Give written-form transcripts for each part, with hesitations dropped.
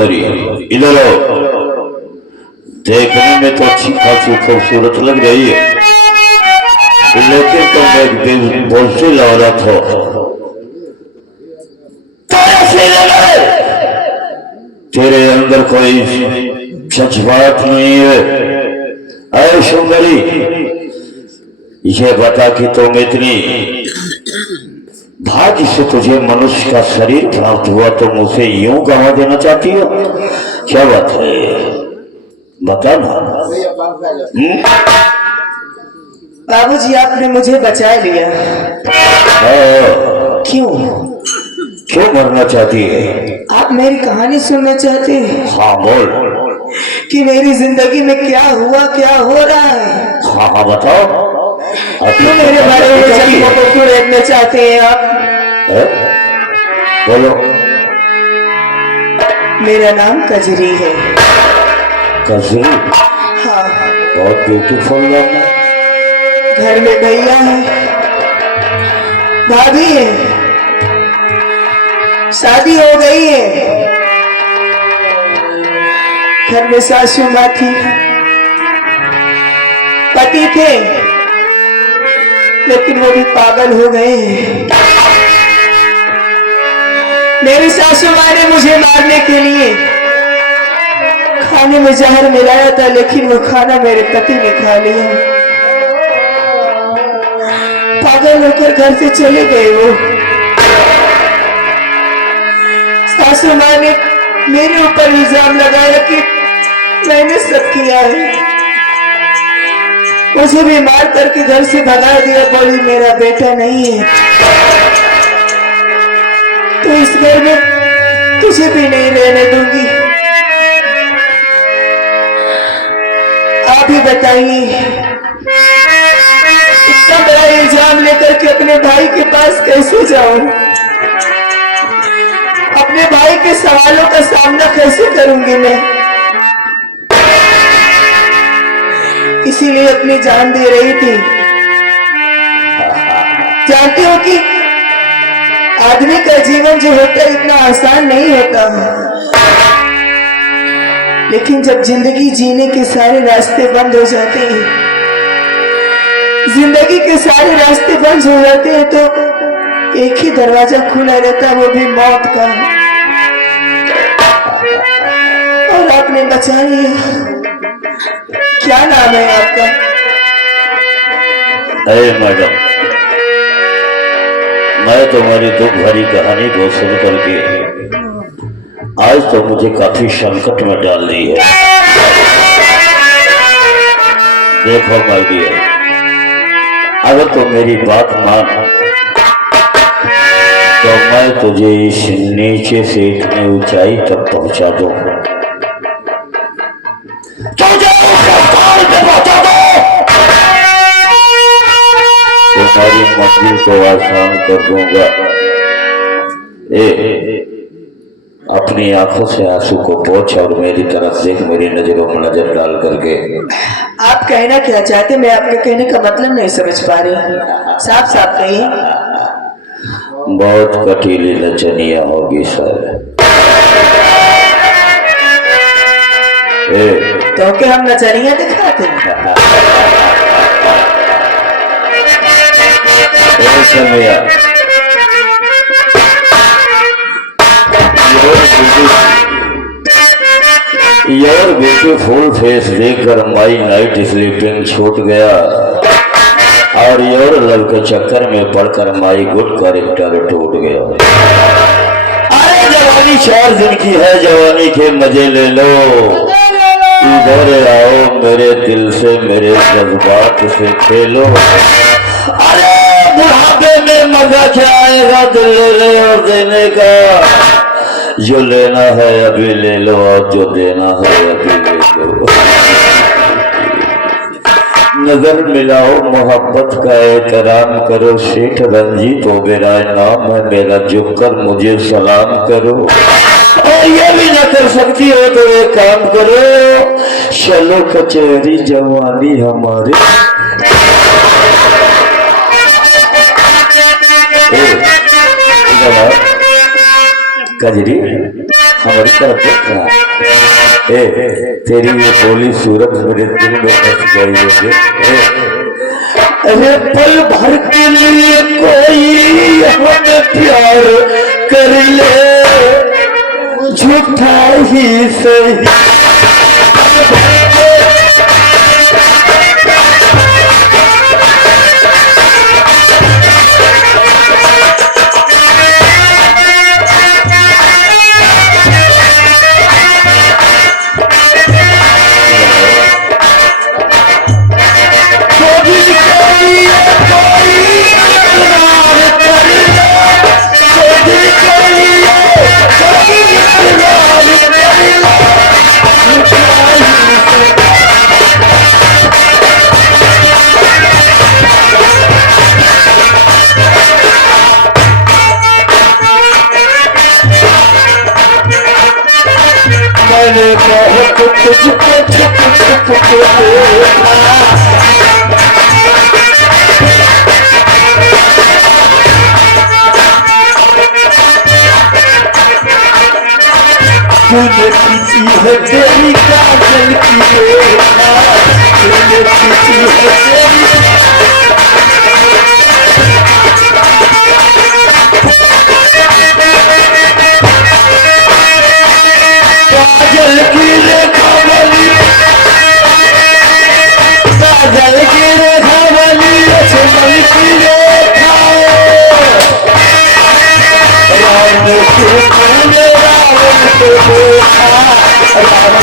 सुंदरी इधर आओ। देखने में तो अच्छी खासी खूबसूरत लग रही है, लेकिन तुम एक दिन बोलती औरत हो। तेरे अंदर कोई जज्बात नहीं है। अरे सुंदरी, ये बता कि तुम इतनी भाग्य से तुझे मनुष्य का शरीर प्राप्त हुआ, तुम उसे यूं गवा देना चाहती हो? क्या बात है, बता ना। बाबूजी, आपने मुझे बचा लिया। क्यों क्यों मरना चाहती है? आप मेरी कहानी सुनना चाहते हैं? हाँ बोल, कि मेरी जिंदगी में क्या हुआ, क्या हो रहा है। हाँ हाँ बताओ। क्यों मेरे बड़े हुए जख्मों को क्यों देखना चाहते हैं आप? बोलो। मेरा नाम कजरी है। कजरी? हाँ। बहुत ब्यूटीफुल नाम है। घर में भैया है, भाभी है, शादी हो गई है। घर में सासू माँ थी, पति थे, लेकिन वो भी पागल हो गए हैं। मेरी सासू माँ ने मुझे मारने के लिए खाने में जहर मिलाया था, लेकिन वो खाना मेरे पति ने खा लिया। पागल होकर घर से चले गए वो। सासू माँ ने मेरे ऊपर इल्जाम लगाया कि मैंने सब किया है। मुझे भी मार करके घर से भगा दिया, बोली मेरा बेटा नहीं है तो इस घर में तुझे भी नहीं रहने दूंगी। आप ही बताइए, इतना बड़ा इल्जाम लेकर के अपने भाई के पास कैसे जाऊं? अपने भाई के सवालों का सामना कैसे करूंगी मैं? इसीलिए अपनी जान दे रही थी। जानती हो कि आदमी का जीवन जो होता है इतना आसान नहीं होता है, लेकिन जब जिंदगी जीने के सारे रास्ते बंद हो जाते हैं, जिंदगी के सारे रास्ते बंद हो जाते हैं, तो एक ही दरवाजा खुला रहता है, वो भी मौत का। और आपने बचा लिया। क्या नाम है आपका? अरे मैडम, मैं तुम्हारी दुख भरी कहानी को सुन करके आज तो मुझे काफी संकट में डाल दी है। देखो माय डियर, अगर तुम मेरी बात मान तो मैं तुझे इस नीचे से इतनी ऊंचाई तक पहुंचा दूंगा। तुम्हारी मंजिल को आसान कर दूंगा। अपनी आंखों से आंसू को पोंछ और मेरी तरफ देख, मेरी नजरों में नजर डाल करके। आप कहना क्या चाहते? मैं आपके कहने का मतलब नहीं समझ पा रही। साफ साफ कहिए। बहुत कटीली नचनिया होगी सर। तो क्या हम नचनिया दिखाते हैं? योर ब्यूटीफुल फेस देखकर माई नाइट स्लीपिंग छूट गया और योर लव के चक्कर में पड़कर माई गुड कैरेक्टर टूट गया। अरे जवानी 4 दिन की है, जवानी के मजे ले लो। इधर आओ, मेरे दिल से मेरे जज्बात से खेलो। अरे बुढ़ापे में मजा क्या आएगा दिल लेने और देने का। जो लेना है अभी ले लो और जो देना है अभी ले लो। नजर मिलाओ, मोहब्बत का एहतराम करो। सेठ रंजीत ओबेरॉय नाम है मेरा, झुककर मुझे सलाम करो। और ये भी न कर सकती हो तो एक काम करो, चलो कचहरी जवानी हमारी। कजरी हमारी तरफ देखना। तेरी ये बोली सूरत मेरे दिल में फंस गई है। अरे पल भर के लिए कोई हमें प्यार कर ले, झूठा ही सही। मैंने बहुत तुझको छुप छुप के देखा, तूने पीछी है तेरी काजल की रेखा, तूने पीछी है तेरी काजल की रेखा वाली, काजल की रेखा वाली, लक्ष्मण की रेखा। राम के तूने रावण को देखा, राम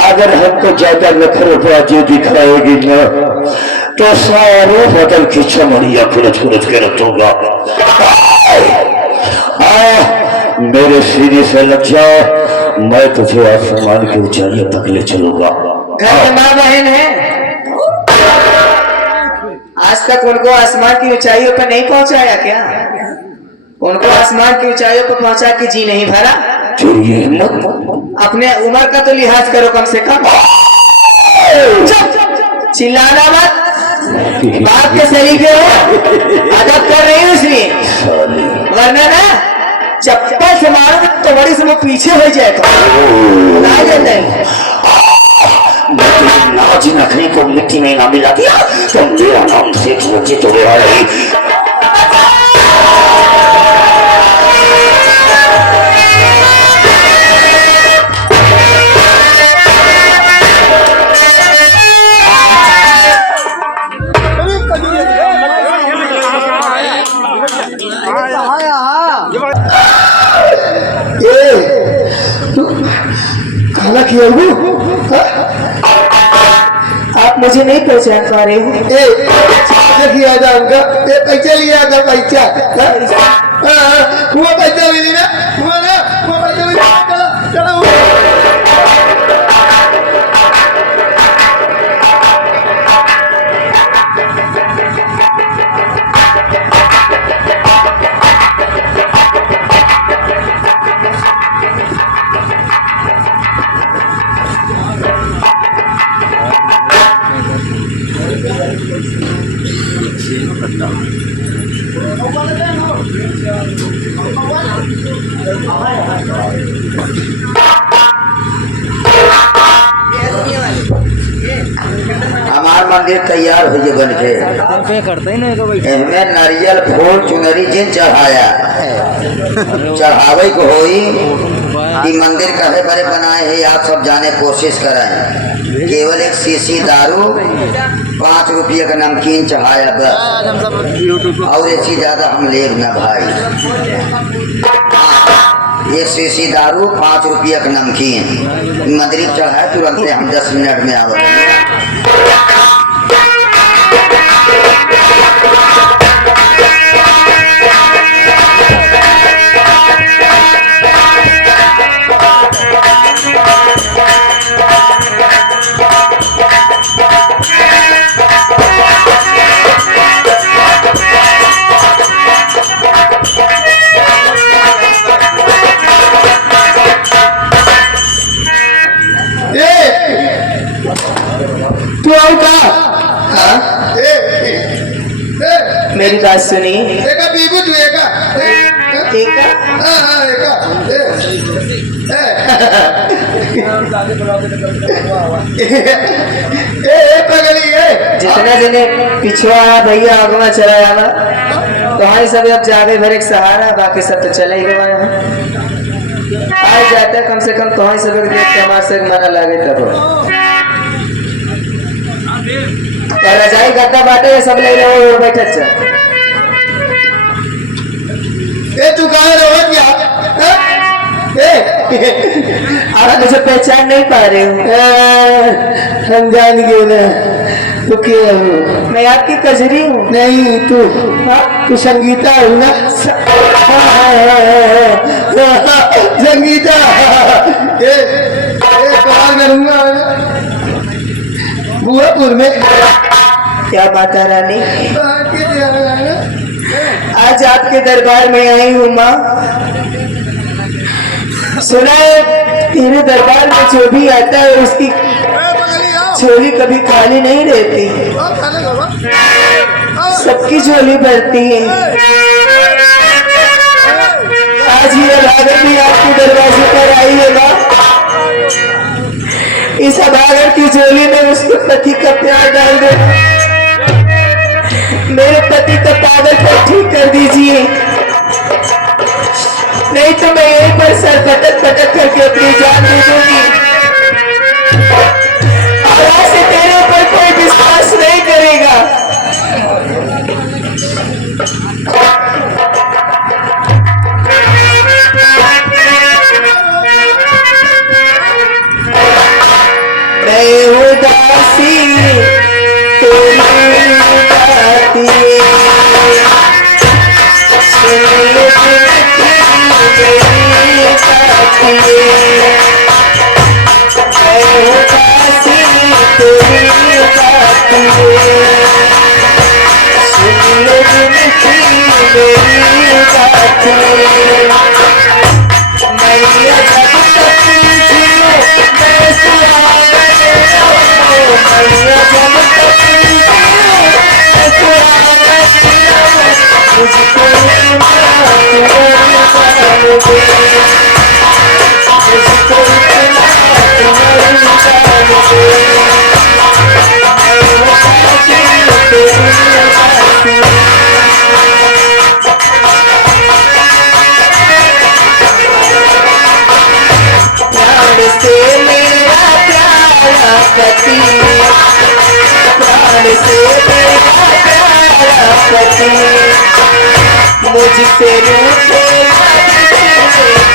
अगर हमको ज्यादा नखरबाजी दिखाएगी न तो सारे बदल की चमड़िया खुरच खुरच के रखूंगा। मेरे सीने से लग जाओ, मैं तुझे आसमान की ऊंचाइयों तक ले चलूंगा। घर में माँ बहन है, आज तक उनको आसमान की ऊंचाइयों पर नहीं पहुंचाया क्या? उनको आसमान की ऊंचाइयों पर पहुंचा के जी नहीं भरा? अपने उम्र का तो लिहाज करो कम से कम। चिल्लाना मत, बाप के सरीखे हो, अदब कर रही हूँ इसलिए, वरना ना चप्पल से मारो तो बड़ी से पीछे हो जाए नाज नखरी को मिट्टी में ना मिला दिया तो मेरा नाम से तोड़े वाले। आप मुझे नहीं पहचान पा रहे हो? देखिए जाऊंगा, पैसा लिया था, पैसा हुआ, पैसा मिली ना, हुआ ना, हुआ पैसा मिली, चलो चलो। हमार मंदिर तैयार हो बन के एहमे नारियल फूल चुनरी जिन चढ़ावे को होई कि मंदिर कहे बड़े बनाए हैं, आप सब जाने कोशिश करें। केवल एक शीशी दारू, 5 रुपये का नमकीन चढ़ाया बस, और ऐसी ज्यादा हम ले न भाई। एक शीशी दारू 5 रुपया का नमकीन मदरी चढ़ा तुरंत हम 10 मिनट में आवे। तू आओ का मेरी बात सुनी एका बीबू तू एका ठीक है हां एका पगली जितना जने पिछवा भैया आगमा चलाया ना तो हाँ सब अब जागे भर एक सहारा बाकी सब तो चला ही गवाया आ जाता कम से कम तो हाँ सब देख के हमारे से मना लगे तब रजाई गद्दा बाटे सब ले लो बैठे चल ए तू कहाँ रहो क्या आप मुझे पहचान नहीं पा रहे हो हम जान गए ना तू क्या हो मैं आपकी कजरी हूँ नहीं तू तू संगीता हो ना संगीता कहाँ करूँगा बुआपुर में क्या माता रानी आज आपके दरबार में आई हूँ माँ सुना है तेरे दरबार में जो भी आता है उसकी झोली कभी खाली नहीं रहती सबकी झोली भरती है आज ये भागर भी आपके दरवाजे पर आई है माँ इस अभागर की झोली में उसके पति का प्यार डाल दे मेरे पति का पागल को ठीक कर दीजिए नहीं तो मैं यहीं पर सर पटक पटक करके अपनी जान दे दूंगी और आज से तेरे ऊपर कोई विश्वास नहीं करेगा मैं उदासी तेरी उदासी मुझसे रूठे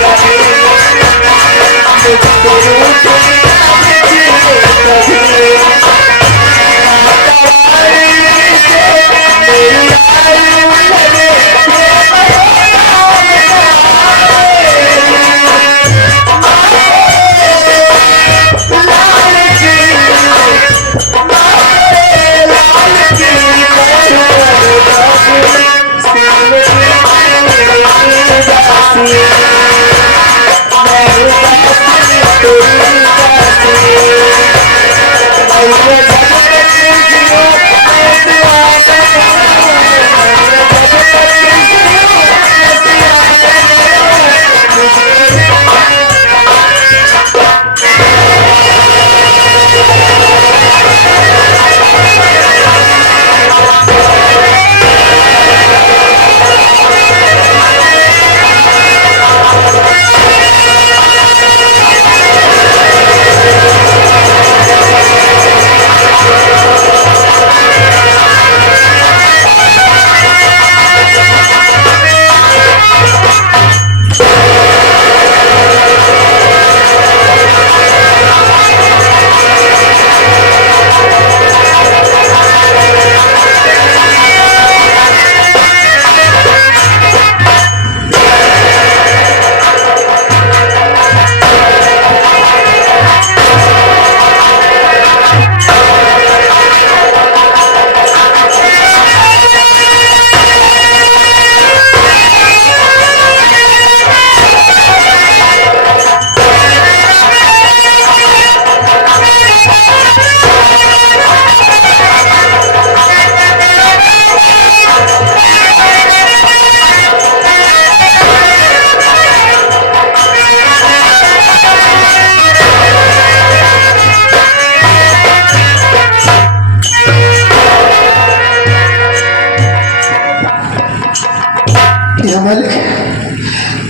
कभी मुझसे रूठे कभी मैं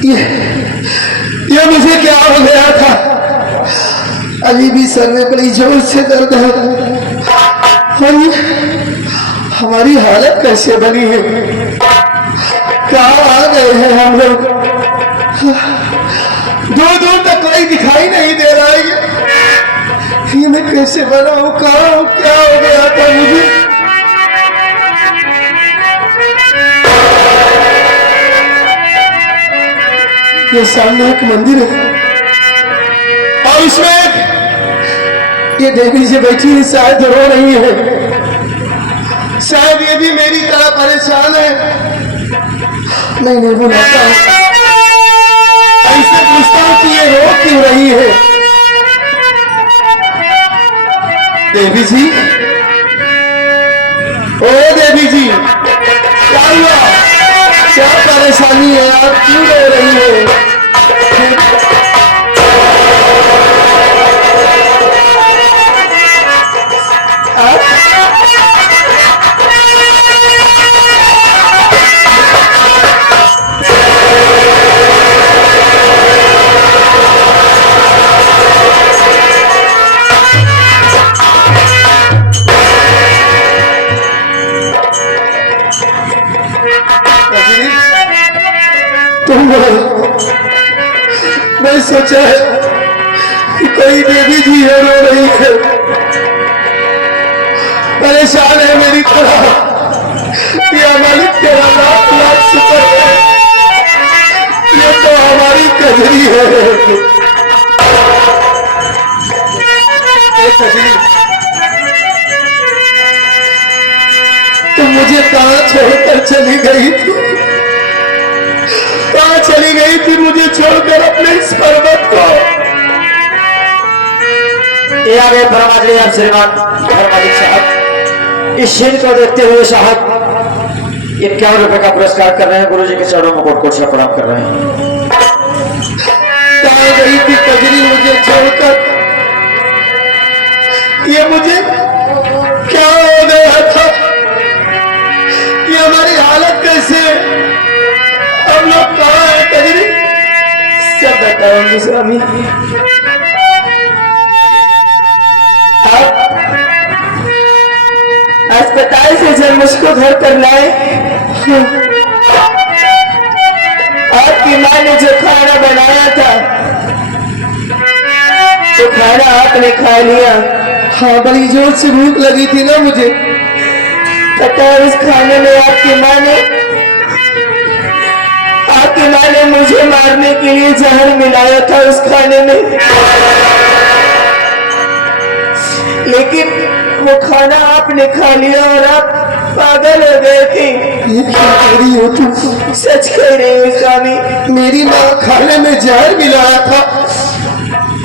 ये मुझे क्या हो गया था? अभी भी सर में बड़ी जोर से दर्द है। और ये हमारी हालत कैसे बनी है? कहाँ आ गए हैं हम लोग? दूर दूर तक कोई दिखाई नहीं दे रहा है। ये मैं कैसे बना हूँ? कहाँ हूँ? क्या हो गया था मुझे? ये सामने एक मंदिर है और उसमें ये देवी जी बैठी है, शायद रो रही है। शायद ये भी मेरी तरह परेशान है। नहीं बुलाता हूँ, ऐसे पूछता हूँ कि ये रो क्यों रही है? देवी जी, ओ देवी जी, क्या हुआ? क्या परेशानी है? आप क्यों रो रही है? मैं सोचा है कि कोई देवी जी है, रो रही है, परेशान है मेरी तरह। या मालिक तेरा लाख लाख शुक्र है, ये तो हमारी कजरी है। कजरी, तुम मुझे कहाँ छोड़कर चली गई थी? कहाँ चली गई थी मुझे छोड़कर अपने इस पर्वत को? ये आ गए फरमाते हैं श्रीमान फरमालिक साहब। इस शील को देखते हुए साहब 51 रुपए का पुरस्कार कर रहे हैं। गुरु जी के चरणों में कोट से प्रणाम कर रहे हैं। कहाँ गई थी कजरी मुझे छोड़कर? ये मुझे क्या हो गया था? ये हमारी हालत कैसे है? हम लोग कहाँ हैं कजरी? सब बताऊंगी स्वामी। आप अस्पताल से जब मुझको घर पर लाए, आपकी माँ ने जो खाना बनाया था तो खाना आपने खा लिया। हाँ, बड़ी जोर से भूख लगी थी ना मुझे। पता है उस खाने में आपकी माँ ने मुझे मारने के लिए जहर मिलाया था उस खाने में, लेकिन वो खाना आपने खा लिया और आप पागल हो गए थे। ये क्या कह रही हो तुम? सच कह रहे हो स्वामी। मेरी माँ खाने में जहर मिलाया था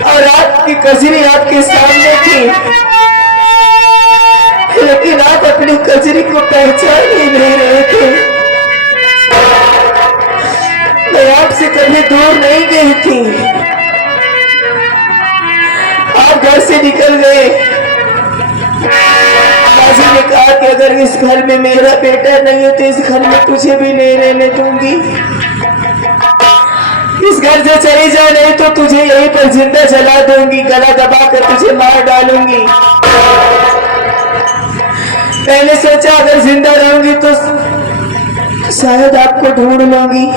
और आपकी कजरी आपके सामने थी, लेकिन आप अपनी कजरी को पहचान ही नहीं रहे थे। मैं आपसे कभी दूर नहीं गई थी। आप घर से निकल गए। बाजी ने कहा कि अगर इस घर में मेरा बेटा नहीं है तो इस घर में तुझे भी नहीं रहने दूंगी। इस घर से चली जा, नहीं तो तुझे यहीं पर जिंदा जला दूंगी, गला दबा कर तुझे मार डालूंगी। मैंने सोचा अगर जिंदा रहूंगी तो शायद आपको ढूंढ लूंगी।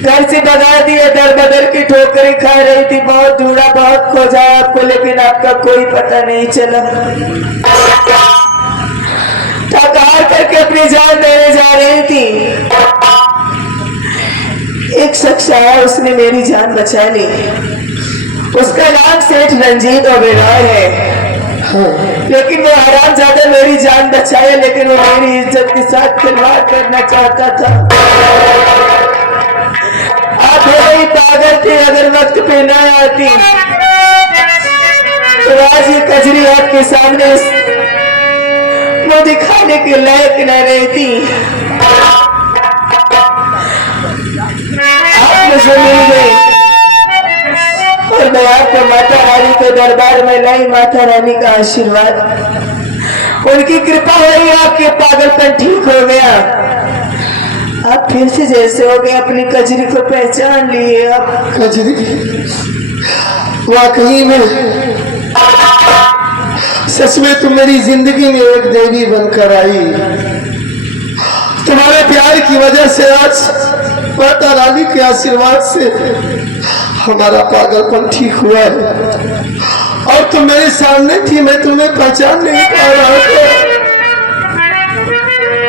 घर से भगा दिया, दर बदर की ठोकरें खा रही थी, बहुत ढूंढा, बहुत खोजा आपको, लेकिन आपका कोई पता नहीं चला। ठकार करके अपनी जान देने जा रही थी। एक शख्स आया, उसने मेरी जान बचा ली। उसका नाम सेठ रंजीत ओबेरॉय है। लेकिन वो हरामजादा मेरी जान बचाया, लेकिन वो मेरी इज्जत के साथ खिलवाड़ करना चाहता था। आप ही पागल थे, अगर वक्त पे न आती तो आज ये कजरी आपके सामने मुंह दिखाने के लायक न रहती। आप मुझे मिल गए और मैं आपको माता रानी के दरबार में लाई। माता रानी का आशीर्वाद, उनकी कृपा हुई, आपके पागलपन ठीक हो गया। आप फिर से जैसे हो गए अपनी कजरी को पहचान लिए आप। कजरी वाकई में सच में तुम मेरी जिंदगी में एक देवी बनकर आई। तुम्हारे प्यार की वजह से आज माता रानी के आशीर्वाद से हमारा पागलपन ठीक हुआ है और तुम मेरे सामने थी, मैं तुम्हें पहचान नहीं पा रहा था।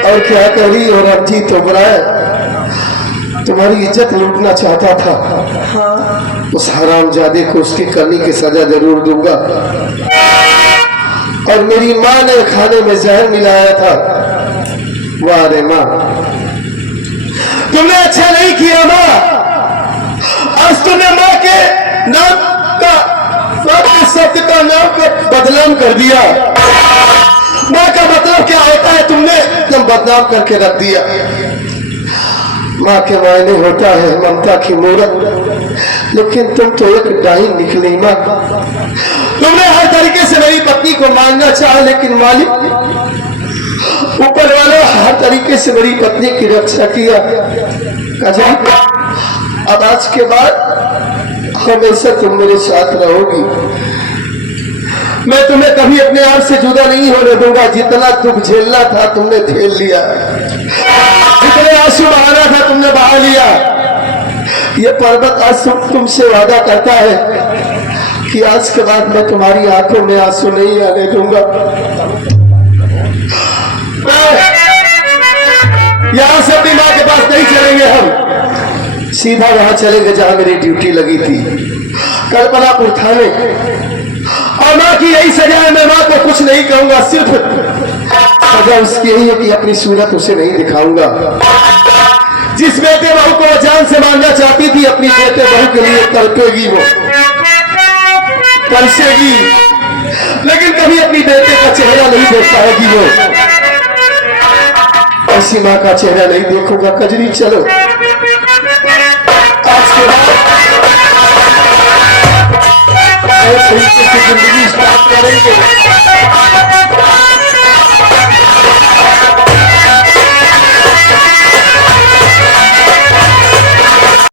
और क्या करी और अब जी तो बुराए तुम्हारी इज्जत लूटना चाहता था। हाँ। उस हरामजादे को उसकी करनी की सजा जरूर दूंगा। और मेरी माँ ने खाने में जहर मिलाया था। वाह रे माँ, तुमने अच्छा नहीं किया माँ। आज तुमने माँ के नाम का, माँ के शब्द का नाम का बदनाम कर दिया। माँ का मतलब क्या होता है तुमने एकदम बदनाम करके रख दिया। माँ के मायने होता है ममता की मूरत, लेकिन तुम तो एक डाइन निकली माँ। तुमने हर तरीके से मेरी पत्नी को मारना चाहा, लेकिन मालिक ऊपर वाले हर तरीके से मेरी पत्नी की रक्षा किया। कजरी, अब आज के बाद हमेशा तुम मेरे साथ रहोगी। मैं तुम्हें कभी अपने आप से जुदा नहीं होने दूंगा। जितना दुख झेलना था तुमने झेल लिया, जितने आंसू बहाना था तुमने बहा लिया। ये पर्वत आज तुमसे वादा करता है कि आज के बाद मैं तुम्हारी आंखों में आंसू नहीं आने दूंगा। यहां से अपनी माँ के पास नहीं चलेंगे, हम सीधा वहां चलेंगे जहां मेरी ड्यूटी लगी थी, कल्पनापुर थाने। और माँ की यही सजा है। मैं माँ को कुछ नहीं कहूंगा, सिर्फ सजा उसकी यही है कि अपनी सूरत उसे नहीं दिखाऊंगा। जिस बेटे बहू को जान से मारना चाहती थी, अपनी बेटे बहू के लिए तड़पेगी, वो तरसेगी, लेकिन कभी अपनी बेटे का चेहरा नहीं देख पाएगी। वो ऐसी माँ का चेहरा नहीं देखूंगा। कजरी चलो, आज के बाद जिंदगी स्टार्ट करेंगे।